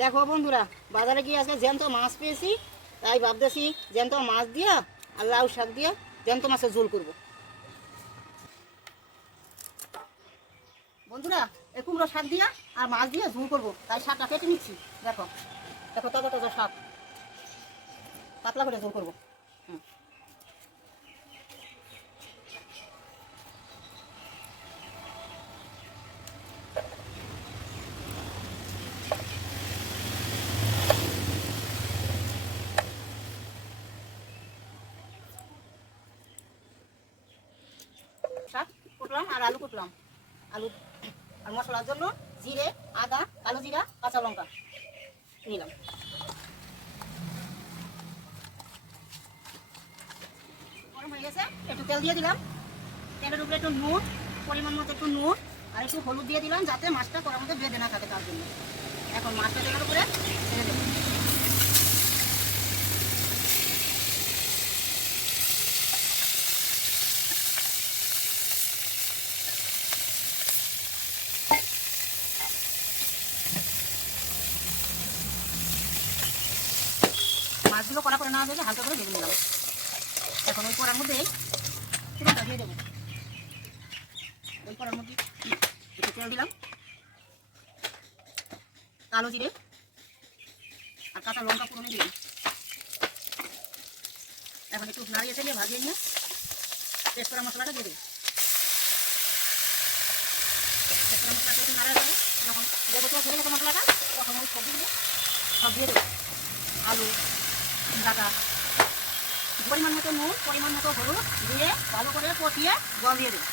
দেখো বন্ধুরা, বাজারে গিয়ে আজকে জ্যান্ত মাছ পেয়েছি, তাই ভাবতেছি জ্যান্ত মাছ দিয়া আর লাউ শাক দিয়া জ্যান্ত মাছের ঝোল করব। বন্ধুরা, এই কুমড়ো শাক দিয়া আর মাছ দিয়ে ঝোল করবো, তাই শাকটা কেটে নিচ্ছি। দেখো দেখো তাজা তাজা শাক, পাতলা করে ঝোল করবো। শাক কুটলাম আর আলু কুটলাম। আলু আর মশলার জন্য জিরে, আদা, কালো জিরা, কাঁচা লঙ্কা নিলাম। গরম হয়ে গেছে, একটু তেল দিয়ে দিলাম। তেলের উপরে একটু নুন, পরিমাণ মতো একটু নুন আর একটু হলুদ দিয়ে দিলাম, যাতে মাছটা করার মধ্যে বেঁধে না থাকে, তার জন্য। এখন মাছটা তেলের উপরে ছেড়ে দেবো। মাছগুলো কড়া করে নেওয়া যাবে, হালকা করে ভেজে নিলাম। এখন ওই কড়ার মধ্যে পুরোটা দিয়ে দেবো। ওই কড়ার মধ্যে একটু তেল দিলাম, কালো জিরে আর কাঁচা লঙ্কা পুরোনো দিলাম। এখন একটু নাড়িয়ে চেড়িয়ে ভাজিয়ে নিয়ে পেস্ট করা মশলাটা দিয়ে দেবো। পেস্ট করা মশলাটা একটু নাড়া যাবে, যখন দেখো তো ছেড়ে গেছে মশলাটা, তখন ওই সবজিগুলো সব দিয়ে দেবো। আলু ডাটা, পরিমাণ মতো নুন, পরিমাণ মতো হলুদ দিয়ে ভালো করে কষিয়ে জল দিয়ে দেবো।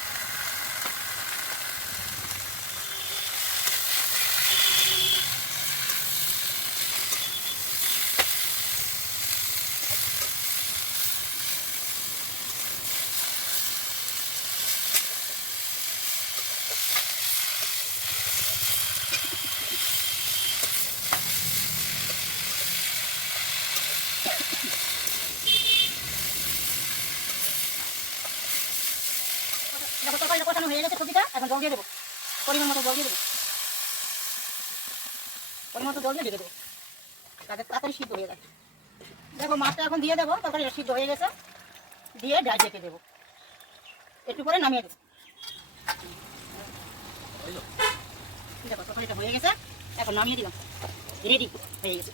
দেখো তরকারিটা কষানো হয়ে গেছে, সবজিটা এখন জল দিয়ে দেবো। পরিমাণ মতো জল দিয়ে দেবো। পরিমাণ মতো জল দিয়ে ঢেকে দেবো, তাদের তাড়াতাড়ি সিদ্ধ হয়ে যাবে। দেখো মাছটা এখন দিয়ে দেবো, তরকারিটা সিদ্ধ হয়ে গেছে, দিয়ে ডাল ঢেকে দেবো। একটু করে নামিয়ে দেবো। দেখো তরকারিটা হয়ে গেছে, এখন নামিয়ে দিলাম, রেডি হয়ে গেছে।